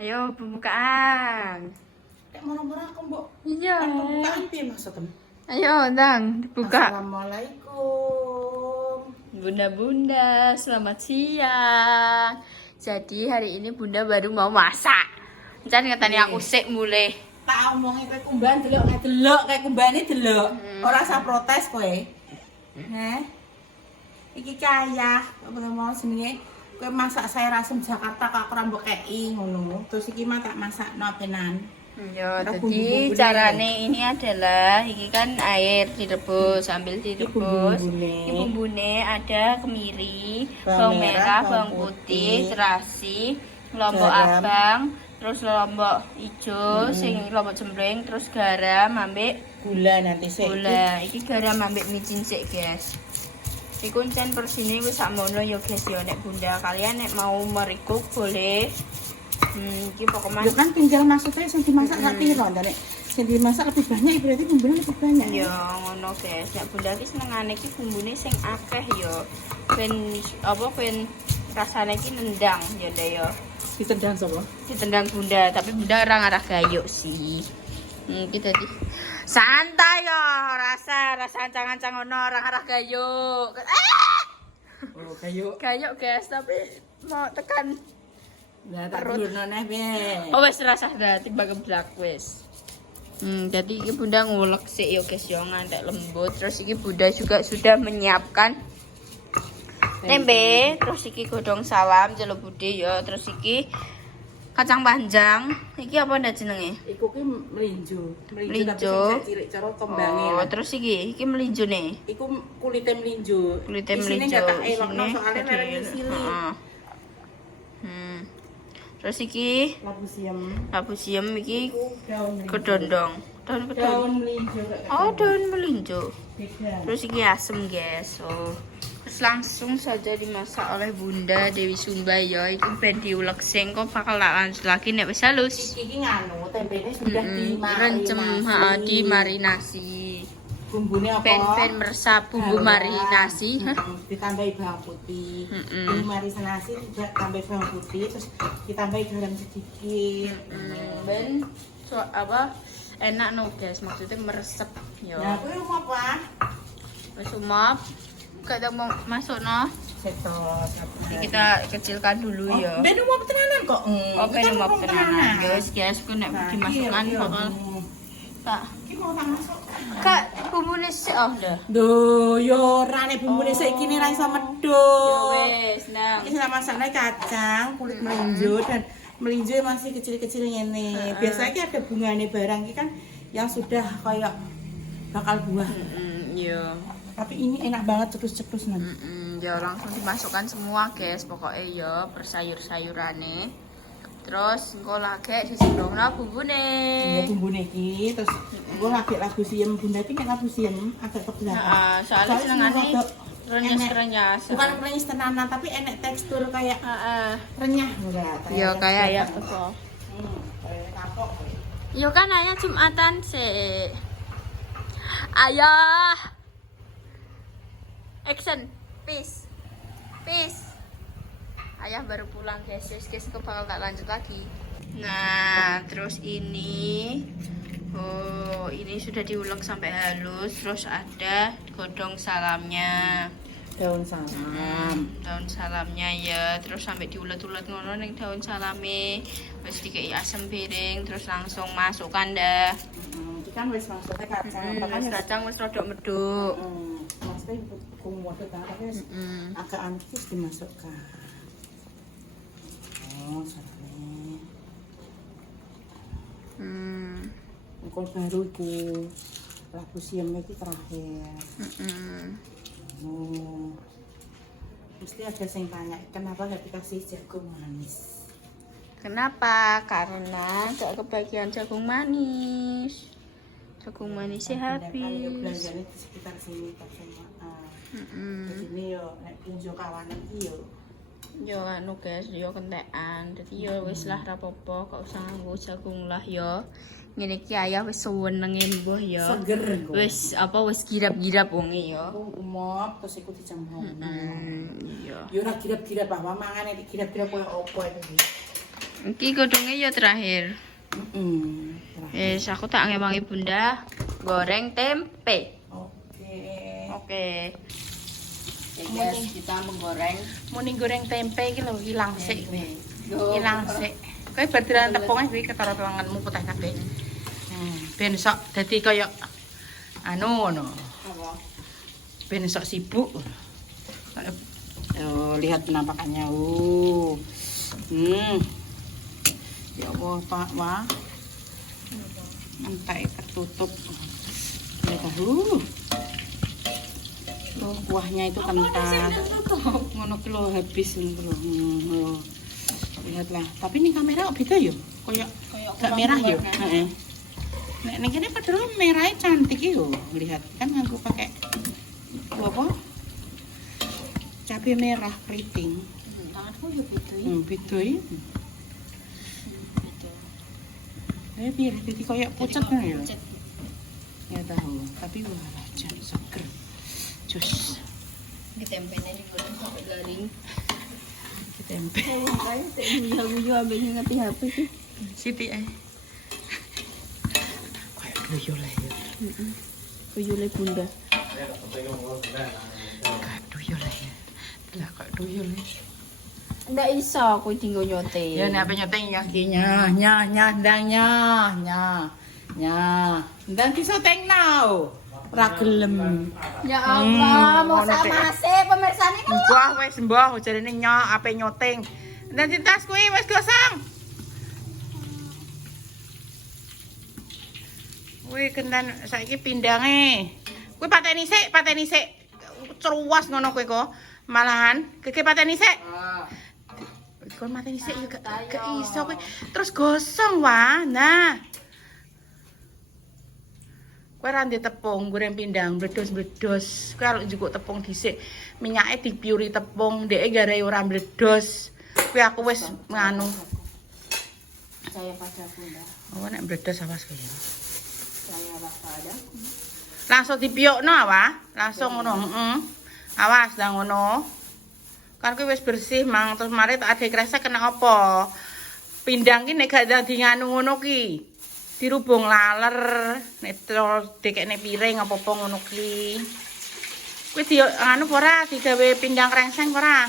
Ayo pembukaan. Kayak murah-murah aku, Mbok. Iya. Kan pembukaan piye maksudnya? Ayo, Dang, dibuka. Assalamualaikum. Bunda-bunda, selamat siang. Jadi hari ini Bunda baru mau masak. Jangan katanya aku sik mulai. Tak omongi kayak kumbahan delok kayak kumbane delok. Ora usah protes kowe. Heh. Iki kaya apa mau jenenge? Kowe masak sayur asem Jakarta kok ora mbok kei ngono. Terus iki mah tak masakno penan. Yo, Ada jadi bumbu-bumbunya. caranya ini adalah ini kan air direbus, sambil direbus. Ini bumbune ada kemiri, bawang merah, bawang putih, terasi, lombok garam. abang, terus lombok hijau, sing lombok cempreng, terus garam, ambek Gula nanti sik. gula. Iki garam ambek micin sik, guys. Iku encen persine wis sakmono ya, guys. Ya nek Bunda kalian nek mau merikuk boleh. Iki pokoknya Yo kan tinggal maksudnya sing dimasak sak piro ndane. Sing dimasak lebih banyak berarti bumbune lebih banyak. ya ngono guys. Nek Bunda iki senengane iki bumbune sing akeh ya. Ben rasane iki nendang ya Nda ya. Ditendang sapa? Ditendang Bunda, tapi Bunda ora ngarah gayuk sih. Iki tadi santai ya, rasa ancang-ancang ngono ora ngarah gayuk. Oh, kayu. Gayuk guys, tapi mau tekan. Lah tak Perut. dulurno neh piye. Oh wes rasa dah tiba geblak wes. Jadi ini Bunda ngulek sih ya guys ya ngantek lembut. Terus ini Bunda juga sudah menyiapkan tempe. Terus iki godong salam jelo bude ya. Terus iki kacang panjang. Iki apa ndak jenenge? Iku ki melinjo. Melinjo. Tapi sing cilik cara kembange. Oh, terus iki melinjo nih. Iku kulite melinjo. Kulite Isine melinjo. gak tak elokno Isine soalnya tadi. merek sili. Heeh. Terus iki Labu siam. labu siam iki Iku daun melinjo. kedondong. Daun kedondong. Daun melinjo kayak Oh, daun melinjo. beda. Terus ini asem guys. Oh. Terus langsung saja dimasak oleh Bunda Dewi Sumba ya. Itu ben diulek sing kok bakal lanjut lagi nek wis halus. Iki nganu tempene sudah Rencem dimarinasi. Bumbune apa? Ben meresap bumbu marinasi. Ditambahi bawang putih. Bumbu marinasi juga tambah bawang putih terus ditambahi garam sedikit. Ben apa enak no guys, maksudnya meresep ya. Nah, kuwi mau apa? Wis umap. Kadang mau masuk no. Setos. Kita kecilkan dulu ya. Ben mau tenanan kok. Oh, ben umap tenanan. Guys, guys, ku nek dimasukkan bakal Kak. Iki mau tak masuk. Kak, bumbune sik oh dah. Duh, yo rane bumbune saiki ini ra iso medhot. Wes, nah. Ini sama masaknya kacang, kulit melinjo dan melinjo masih kecil-kecil ini. Biasanya ada bunganya barang ini kan yang sudah kayak bakal buah. Iya. Tapi ini enak banget cetus-cetus nanti. Ya langsung dimasukkan semua, guys. Pokoknya ya bersayur-sayurane. Terus engko lagi disembrohna bumbune. Iya bumbu iki terus gue lagi lagu siam bunda iki nek lagu siam agak ke belakang. Heeh, soalnya senengane renyes-renyes. Bukan renyes tenanan tapi enak tekstur kayak renyah enggak. Ya kayak ya teko. Kayak kapok. Yo kan ayah Jumatan sih. Ayah. Action. Peace. Peace. Ayah baru pulang guys. Guys, aku bakal tak lanjut lagi. Nah, terus ini ini sudah diulek sampai halus. Terus ada godong salamnya. Daun salam. Daun salamnya ya, terus sampai diulet-ulet ngono ning daun salame. Wis dikei asam piring, terus langsung masukkan dah. Iki kan wis maksudnya kacang, Wis kacang wis rodok meduk. maksudnya kumodot tapi agak antis dimasukkan. Oh, salame. Engko baru iku labu siam iki terakhir. Oh. Mesti ada yang tanya, kenapa nggak dikasih jagung manis? Kenapa? Karena gak kebagian jagung manis. Jagung manisnya habis. Belanjanya di sekitar sini tak semua. Jadi ini yo nek pinjau kawan iki yo. Yo anu guys, yo kentekan. Dadi yo wis lah rapopo, gak usah nganggo jagung lah yo. Ngene iki ayah wis senenge mbuh yo. Seger kok. Wis apa wis girap-girap wonge yo. Aku umop terus iku dicemplung. Iya. Yo ora girap-girap apa mangane girap-girap koyo opo iki. Iki godongnya ya terakhir. Aku tak ngewangi Bunda goreng tempe. Oke. Guys, kita menggoreng. Muni goreng tempe iki lho ilang sik. Ilang sik. Kowe badiran tepungnya kuwi ketara tanganmu putih kabeh. Ben sok dadi kaya ngono. Apa? Ben sok sibuk. Lihat penampakannya. Ya Allah, Pak, Wah. Entek tertutup. Ya tahu. Kuahnya itu kental. Ngono ki lho habis ngono lho. Lihatlah. Tapi ini kamera kok beda ya? Kayak gak merah ya? Heeh. Nek ning kene padahal merahnya cantik yo. Lihat kan aku pakai apa? Cabai merah keriting. Tanganku yo beda ya. Beda ya. Biar jadi kayak pucat kan ya? Ya tahu, tapi wah jan seger. Jus. Di tempenya digoreng sampai garing. Di tempe. Kayak guyu-guyu abisnya ngerti HP sih. Siti kayak tuyul ya. Tuyul Bunda. Kayak tuyul ya. Lah kayak tuyul ya. Ndak iso aku tinggal nyote. Ya nek apa nyote ya nya. Ndang iso teng now. Ora gelem. Ya Allah, mau sama se pemirsane kan. Mbah wis mbah jarene nyok ape nyoteng. Ndang tas kuwi wis gosong. Kuwi kendan saiki pindange. Kuwi pateni sik. Ceruas ngono kowe kok. Malahan keke pateni sik. Kon mateni sik yo gak iso kowe. Terus gosong wae. Nah. Kowe ra ndek tepung goreng pindang bledos-bledos. Kowe arep njupuk tepung dhisik. Minyake dipiuri tepung, ndeke garai ora bledos. Kowe aku wis nganu. Saya pada Bunda. Oh nek bledos awas kowe ya. Saya pada. Langsung dipiokno awa, langsung ngono, heeh. Awas ndang ngono. Kan kuwi wis bersih mang terus mari tak ade kresek kena apa? Pindang ki nek gak dadi nganu ngono ki. Dirubung laler, nek dikekne piring apa-apa ngono ki. Kuwi di anu ora digawe pindang krengseng ora?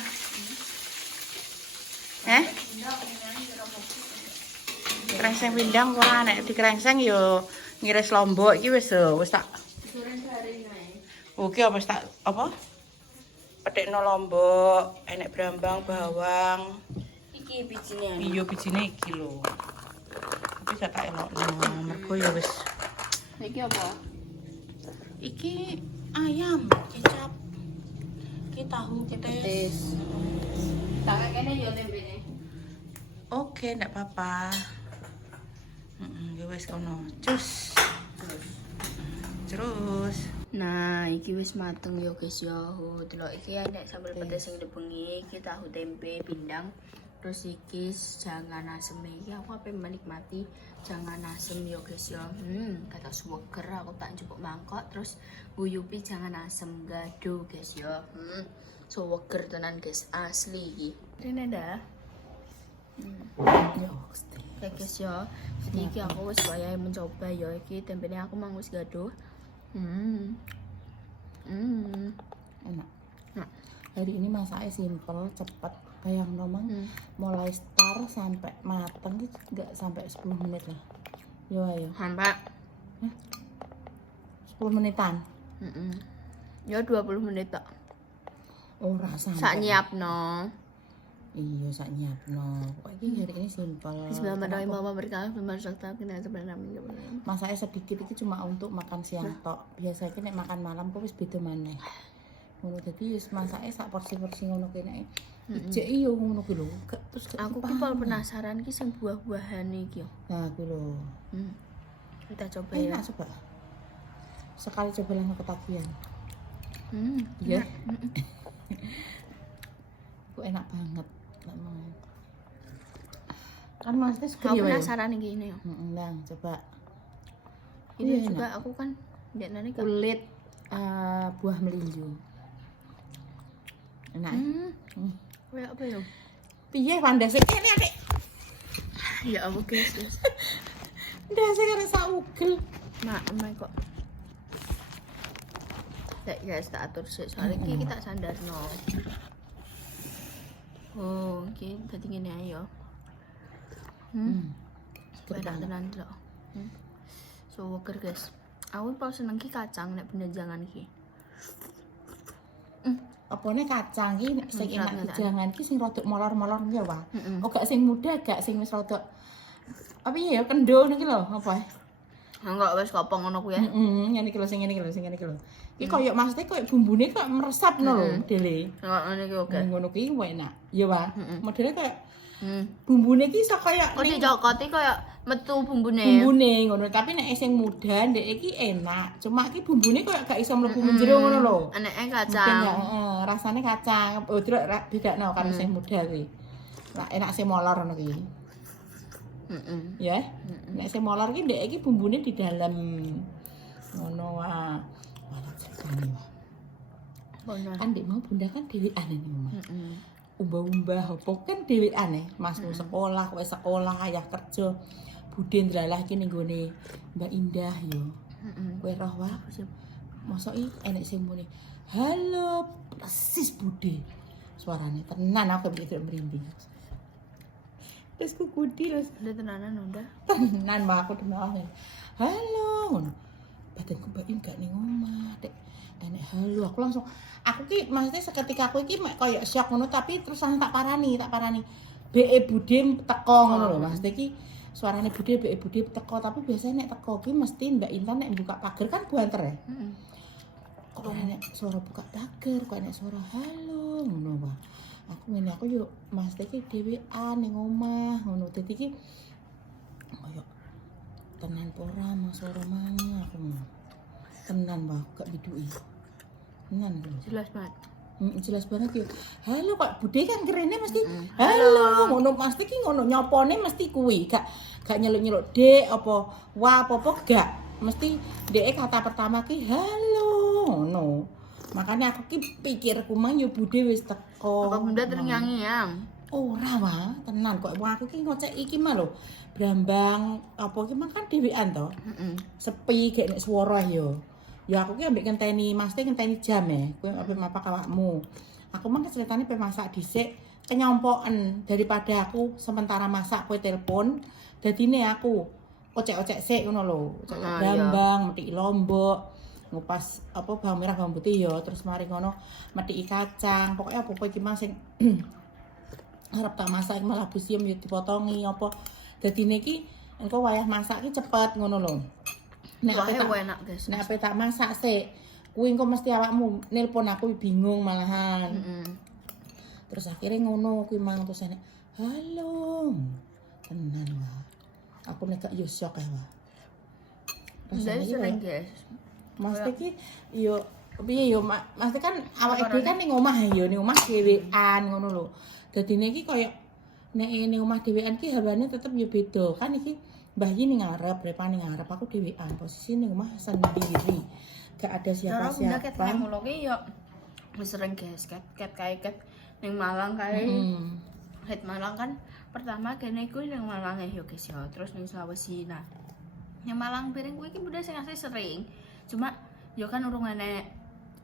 Krengseng pindang ora nek dikrengseng yo ngiris lombok iki wis tak. Oke apa tak apa? Pedekno lombok, enek brambang, bawang. Iki bijine. Iya bijine iki lho. Tapi gak tak elokno, mergo ya wis. Iki apa? Iki ayam, kecap. Iki tahu petis. Tak kene yo tempene. Oke, ndak apa-apa. Ya wis kono. Cus. Terus. Nah, iki wis mateng yo guys yo. Delok iki enek sambel petis sing dibengi, iki tahu tempe pindang. Terus iki jangan asem iki aku ape menikmati jangan asem yo guys yo. Kata suweger aku tak njupuk mangkok terus guyupi jangan asem gado guys yo. Suweger tenan guys asli iki. Rene dah. Yo, guys yo. Jadi iki aku wis wayahe mencoba yo iki tempene aku mang wis gado. Enak. Nah, hari ini masaknya simple, cepat. Bayang nomang mulai start sampai mateng itu enggak sampai 10 menit lah. Yo ayo. Sampai 10 menitan. Ya 20 menit tok. Ora sampai. Sak nyiapno. Iya, sak nyiapno. Pokoknya hari ini simple. Bismillahirrahmanirrahim. Mama berkah bermasak tapi nek sebenarnya masaknya sedikit iki cuma untuk makan siang tok. Biasanya nek makan malam kok wis beda maneh. Ngono dadi wis masake sak porsi-porsi ngono kene. Ijek yo ngono ki lho. Terus aku ki penasaran ki sing buah-buahan iki yo. Nah, ku lho. Kita coba ya. Enak coba. Sekali coba langsung ketagihan. Iya. Kok enak banget. Kan maksudnya aku penasaran iki ini yo. Nah, coba. Ini juga aku kan nggak kulit buah melinjo. Enak. Kayak apa ya? Piye pandase kene, Adik? Ya apa guys. Ndak sing rasa ugel. Mak, emang kok. Dek guys, tak atur sih. Soalnya iki kita sandarno. Oh, iki dadi ngene ae yo. Enak tenan lho. So worker guys. Aku paling seneng ki kacang nek penjajangan ki. Apane kacang ki nek sing enak Ngerat-ngerat. jangan ki sing rodok molor-molor ya, Wah. Oh, gak sing muda, gak sing wis rodok apa ya kendul niki lho, apa? Enggak wis kopong ngono ku ya. Ngene iki lho sing ngene iki lho, sing ngene iki lho. Iki koyo maksudnya koyo bumbune kok meresap ngono lho, Dele. Enggak ngene iki oke. Ngono kuwi enak. Ya, Wah. Modele koyo Hmm. bumbune ki iso koyo Kok dicokoti koyo metu bumbune. bumbune ngono, tapi nek sing muda ndek iki enak. Cuma iki bumbune koyo gak iso mlebu menjero ngono lho. Aneke Mungkin ya, kacang. rasane kacang. Oh, terus bedakno karo sing muda kuwi. Lah enak sing molor ngono kuwi. Ya. Nek sing molor ki ndek iki bumbune di dalam. Ngono wae. Walah ceritane wae. Bener. Kan ndek mau bunda kan dhewean ini, Mama. Umbah-umbah apa kan dhewean Masku sekolah, kowe sekolah, ayah kerja. Budhe ndlalah iki ning gone Mbak Indah yo. Kowe roh wae. Mosok iki enek sing muni, "Halo," persis Bude. Suarane tenan aku mikir merinding. Terus ku kudi terus Udah tenanan udah. tenan mah aku demi Allah. Halo. Ngono. Badanku Mbak In gak ning omah, Dek. Enek halo, aku langsung aku ki maksudnya seketika aku iki mek koyo syok ngono tapi terus langsung tak parani. BE Bude teko ngono lho, maksudnya ki suarane Bude BE Bude teko tapi biasanya nek teko ki mesti Mbak Intan nek buka pagar kan buanter ya. Kok enek suara buka pagar, kok enek suara halo ngono wae. Aku ngene aku yo maksudnya ki dhewean ning omah ngono. Dadi ki koyo tenan ora mas suara mangi aku. Tenan wae gak biduki. Tenan lho. Jelas banget. Jelas banget yo. Halo Pak Bude kan kerene mesti halo ngono pasti ki ngono nyopone mesti kuwi gak nyeluk-nyeluk Dek apa wah apa gak mesti Dek kata pertama ki halo ngono. Makanya aku ki pikirku mang yo Bude wis teko. Apa bunda ternyanyi-yang? Ora wah, tenan kok wong aku ki ngocek iki mah lho. Brambang apa ki mang kan dhewean to. Sepi gek nek swara yo. Ya aku ki ambek ngenteni, mesti ngenteni jam kowe ambek mapak awakmu. Aku mah ceritane pe masak dhisik kenyompoken daripada aku sementara masak kowe telepon. Dadine aku ocek-ocek sik ngono lho. Ocek brambang, metik lombok, ngupas apa bawang merah bawang putih yo, terus mari ngono metiki kacang. Pokoknya apa-apa iki mah sing arep tak masak malah busium yo dipotongi apa. Dadine iki engko wayah masak ki cepet ngono lho. Nek Wah, enak guys. Nek ape tak masak sik, kuwi engko mesti awakmu nelpon aku bingung malahan. Terus akhirnya ngono kuwi mang terus enek, "Halo." Tenan wae. Aku nek gak yo syok wae. Udah sering guys. Mas iki yo piye yo Mas kan awake dhewe kan ning omah yo ning omah dhewean ngono lho. Dadine iki koyo nek ning omah dhewean ki hawane tetep yo beda. Kan iki Mbah Yi ning ngarep, Repa ning ngarep, aku dhewean, posisi ning omah sendiri. Gak ada siapa-siapa. Bunda ket ngono ki yo wis sering guys, ket ning Malang kae. Het Malang kan pertama kene iku ning Malang yo guys yo, terus ning Sulawesi. Nah, yang Malang piring kuwi iki bunda sing asli sering. Cuma yo kan urung enek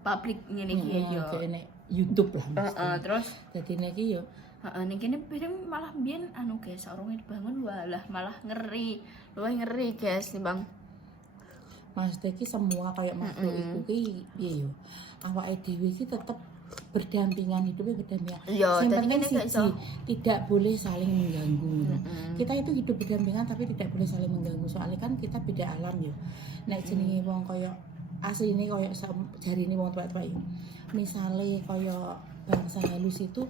publik ngene iki yo. Kayak YouTube lah mesti. Terus Dadine iki yo ning kene piring malah biyen anu guys, urung dibangun walah malah ngeri. Luwih ngeri guys timbang Mas iki semua kayak makhluk iku ki piye yo. Awake dhewe iki tetep berdampingan, hidupnya berdampingan. Iya, Yang jadi penting gini gak iso. tidak boleh saling mengganggu. Kita itu hidup berdampingan tapi tidak boleh saling mengganggu. Soalnya kan kita beda alam yo. Nek jenenge wong kaya asline kaya jarine wong tuwek-tuwek iki. Misale kaya bangsa halus itu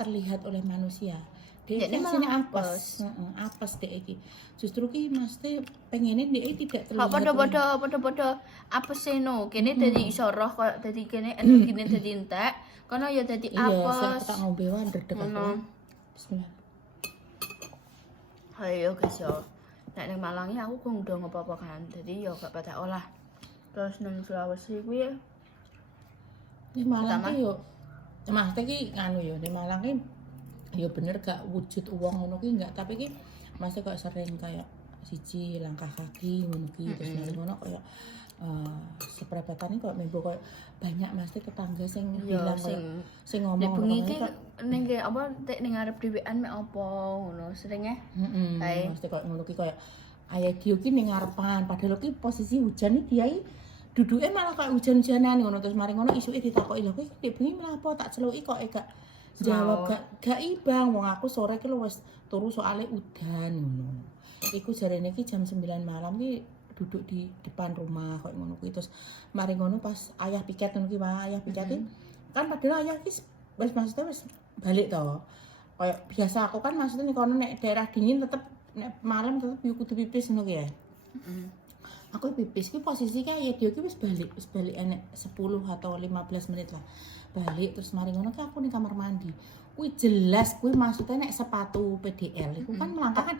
terlihat oleh manusia. Dia Jadi sini malah apes, apes dek iki. Justru ki mesti pengenin dia tidak terlihat. Podo-podo apa sih no? Kene dadi iso roh kok dadi kene energine dadi entek. Kono ya dadi Iya, apes. tak ngombe wae ndredeg aku. Bismillah. Ayo guys yo. Nek ning Malang iki aku kung udah apa-apa kan. Dadi yo gak patek olah. Terus ning Sulawesi kuwi ya Di Malang ki yo. Mas iki nganu yo, di Malang ki ya bener gak wujud uang ngono ki enggak, tapi ki mesti kok sering kayak siji langkah kaki ngono ki terus mari ngono kayak seperempatan kok mimbo kok banyak mesti tetangga sing bilang sing ngomong nek bengi ki ning apa tek ning arep dhewean mek apa ngono seringe kae mesti kok ngono ki kayak ayah dia ki ning ngarepan padahal ki posisi hujan iki dia duduke malah kayak hujan-hujanan ngono terus mari ngono isuke ditakoki lho kowe nek bengi mlapo tak celuki kok gak jawab gak ibang wong aku sore ki wis turu soalnya udan ngono. Iku jarene ki jam 9 malam ki duduk di depan rumah kok ngono kuwi terus mari ngono pas ayah piket ngono ki ayah piket kan padahal ayah ki wis maksudnya wis balik to. Kayak biasa aku kan maksudnya nek kono nek daerah dingin tetep nek malam tetep yo kudu pipis ngono ki ya. Aku pipis ki posisi ki ayah dia ki wis balik enek 10 atau 15 menit lah. Balik terus mari ngono ki aku ning kamar mandi. Kuwi jelas kuwi maksudnya nek sepatu PDL iku kan melangkah kan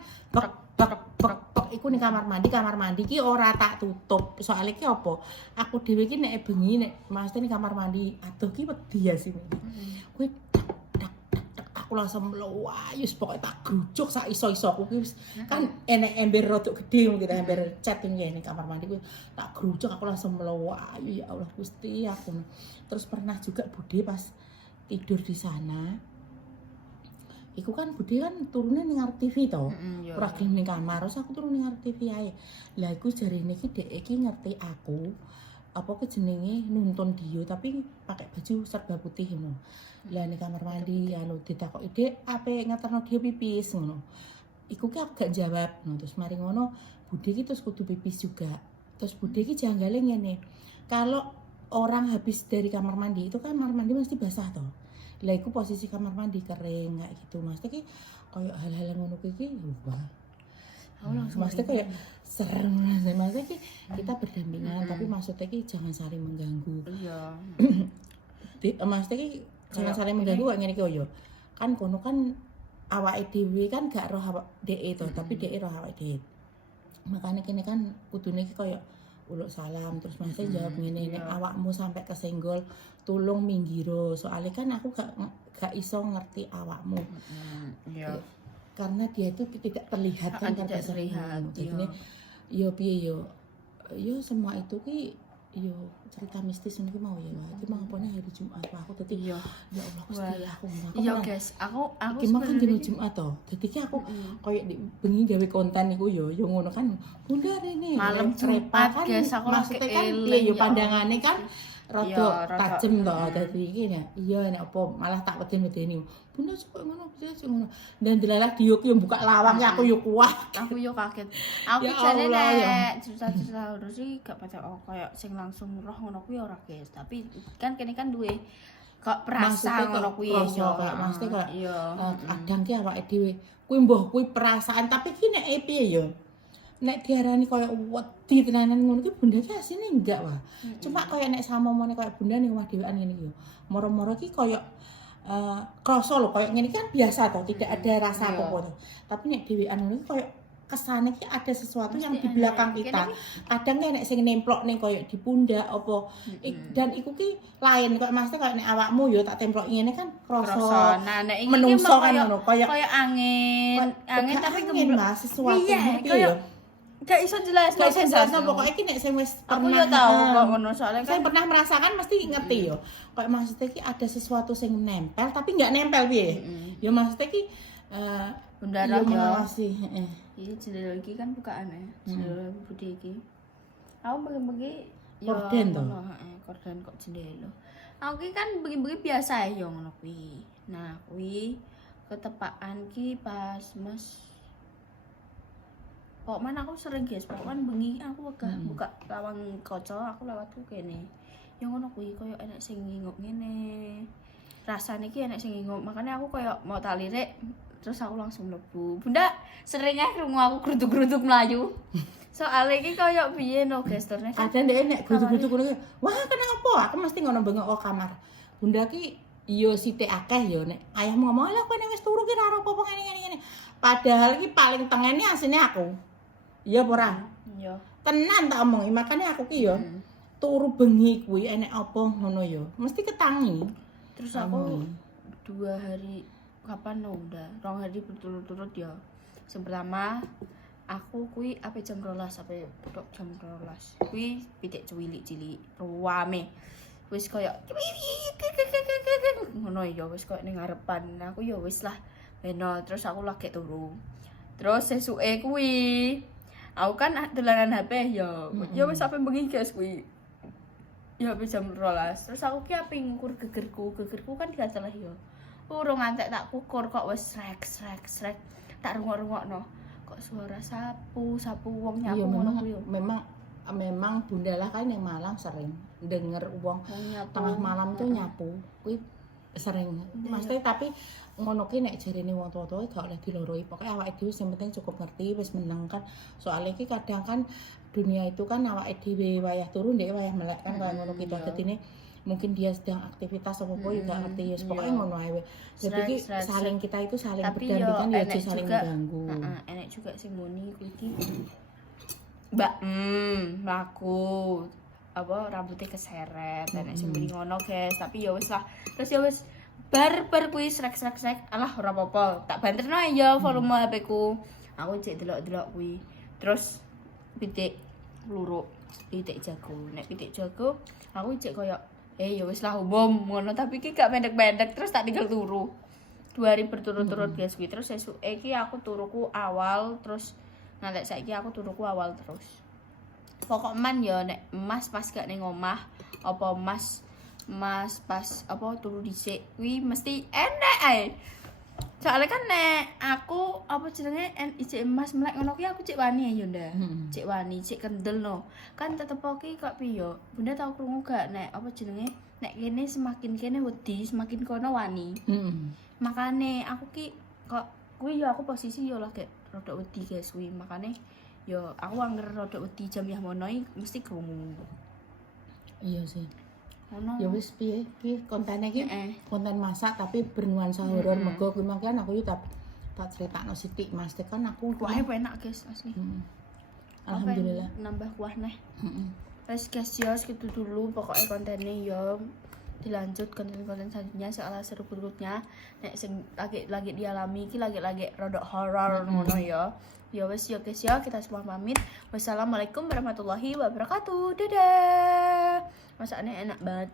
bek iku ning kamar mandi ki ora tak tutup. Soale ki apa? Aku dhewe ki nek bengi nek maksudnya ning kamar mandi aduh ki wedi ya sih. Kuwi aku langsung mlewayus pokoke tak grujuk sak iso-isoku ki kan enek ember rodok gede mungkin ember cat ning kamar mandi kuwi tak grujuk aku langsung mlewayu ya Allah Gusti aku. Terus pernah juga Bude pas tidur di sana. Iku kan Bude kan turune ning ngarep TV to. Ora gelem ning kamar, terus aku turun ning ngarep TV ae. Lah iku jarine ki dhek iki ngerti aku apa ke jenenge nuntun dia tapi pakai baju serba putih ngono. Lah ning kamar mandi anu ditakoki Dek ape ngeterno dia pipis ngono. Iku ki aku gak jawab ngono terus mari ngono Bude ki terus kudu pipis juga. Terus Bude ki janggale ngene. Kalau orang habis dari kamar mandi itu kan kamar mandi mesti basah toh. Lah iku posisi kamar mandi kering kayak gitu. Mesti ki koyo hal-hal ngono ki wah. Maksudnya kayak serem maksudnya ki kita berdampingan tapi maksudnya ki jangan saling mengganggu. Iya. Maksudnya ki jangan saling mengganggu kayak ngene ki yo. Kan kono kan awake dhewe kan gak roh awak dhek to, tapi dhek roh awake dhewe. Makane kene kan kudune ki koyo uluk salam terus masih jawab ngene nek awakmu sampai kesenggol tulung minggiro soalnya kan aku gak iso ngerti awakmu. Iya. Karena dia itu tidak terlihat kan tidak terlihat. Jadi yo piye yo semua itu ki yo cerita mistis ini mau ya. Iki mau apa hari Jumat aku dadi ya Allah Gusti aku. Iya guys, aku iki mau kan dino Jumat to. Dadi ki aku koyo bengi gawe konten iku yo ngono kan. Bunda rene malam Jumat kan, guys aku maksudnya kan yo pandangane kan rada tajem to dadi iki ya. Iya nek apa malah tak wedi-wedeni. Bunda kok ngono bisa ngono. Dan dilalah diuk yo buka lawang aku yo kuat. Aku yo kaget. Aku jane nek cerita-cerita horor sih gak patek kayak sing langsung roh ngono kuwi ora guys. Tapi kan kene kan duwe kok perasaan ngono kuwi yo. Maksudnya kayak kadang ki awake dhewe kuwi mbah kuwi perasaan tapi ki nek piye yo. Nek diarani koyo wedi tenanan ngono ki Bunda ki asine enggak wah. Cuma koyo nek samomone koyo Bunda ning omah dhewean ngene iki yo. Moro-moro ki koyo kroso lho koyo ngene kan biasa toh, tidak ada rasa apa-apa. Tapi nek dhewean ngono koyo kesane ki ada sesuatu yang di belakang kita. Kadang nek sing nemplok ning koyo di pundak apa dan iku ki lain kok Mas koyo nek awakmu yo tak templok ngene kan kroso. Nah nek iki menungso kan ngono koyo angin tapi Mas sesuatu koyo gak iso jelas pokoknya iki nek sing wis aku yo tau kok ngono soalnya kan pernah merasakan mesti ngerti yo. Kayak maksudnya ki ada sesuatu sing nempel tapi enggak nempel piye. Ya maksudnya ki bendara yo masih Iya jendela iki kan bukaan ya. Jendela Bude iki. Aku bagi-bagi yo korden to. Korden kok jendela. Aku ki kan bagi-bagi biasa ya ngono kuwi. Nah, kuwi ketepaan ki pas Mas kok mana aku sering guys, pokoknya bengi aku buka lawang kaca, aku lewat ku kene. Yang ngono kuwi koyo enek sing nginguk ngene. Rasane ki enek sing nginguk, makanya aku koyo mau tak lirik terus aku langsung mlebu. Bunda sering ae krungu aku grutuk-grutuk mlayu. Soale iki koyo piye no gesturnya kan. Kadang dhek nek grutuk-grutuk ngono ki, wah kenapa? Aku mesti ngono bengok kamar. Bunda ki yo sithik akeh yo nek ayahmu ngomong lha kowe nek wis turu ki ora apa-apa ngene. Padahal ki paling tengene asine aku. Iya ora? Iya. Tenan tak omongi, makanya aku ki yo turu bengi kuwi enek apa ngono yo. Mesti ketangi. Terus aku 2 hari kapan no udah 2 hari berturut-turut ya. Yang pertama aku kui apa jam 12 sampai jam 12 kui pitik cilik-cilik ruame wis koyo ngono ya wis koyo ning ngarepan aku ya wis lah beno terus aku lagi turu terus sesuke kui aku kan dolanan HP ya ya wis sampe bengi guys kui ya sampe jam 12 terus aku ki ape ngukur gegerku kan gak salah ya urung ngantek tak kukur kok wis srek tak rungok-rungokno kok suara sapu wong nyapu ngono kuwi. Memang Bunda lah kan yang Malang sering denger wong tengah malam tuh nyapu. Kuwi sering. Maksudnya tapi ngono ki nek jarene wong tuwa-tuwa gak oleh diloroi. Pokoke awake dhewe sing penting cukup ngerti wis meneng kan. Soalnya ki kadang kan dunia itu kan awake dhewe wayah turu ndek wayah melek kan kaya ngono kita dadine mungkin dia sedang aktivitas apa-apa ya gak ngerti ya pokoknya ngono ae. Jadi saling kita itu saling berdampingan ya aja saling mengganggu. Enek juga sing muni kuwi iki. Mbak mlaku apa rambutnya keseret enek sing muni ngono guys, tapi ya wis lah. Terus ya wis bar kuwi srek alah ora apa-apa. Tak banterno ya volume HP ku. Aku cek delok-delok kuwi. Terus pitik peluru, pitik jago. Nek pitik jago aku cek koyo ya wis lah umum ngono tapi iki gak pendek-pendek terus tak tinggal turu 2 hari berturut-turut guys kuwi terus esuk iki aku turuku awal terus nanti saiki aku turuku awal terus pokok man ya nek Mas pas gak ning omah apa Mas pas apa turu dhisik kuwi mesti enek ae soalnya kan nek aku apa jenenge ijek Mas melek ngono ki aku cek wani ya ndak cek wani cek kendel no kan tetep oke kok piye Bunda tau krungu gak nek apa jenenge nek kene semakin kene wedi semakin kono wani makane aku ki kok kuwi ya aku posisi ya lagi rada wedi guys kuwi makane ya aku anger rada wedi jam ya mono mesti krungu iya sih ngono ya wis piye iki kontene iki konten masak tapi bernuansa horor mergo kuwi mangken aku yo tak critakno sithik Mas tekan aku kuahe enak guys asli alhamdulillah nambah kuah neh wes guys ya segitu dulu pokoknya kontennya ya dilanjut konten-konten selanjutnya soal seru berikutnya nek sing lagi dialami iki lagi rodok horor ngono ya wes ya guys ya kita semua pamit wassalamualaikum warahmatullahi wabarakatuh dadah masakannya enak banget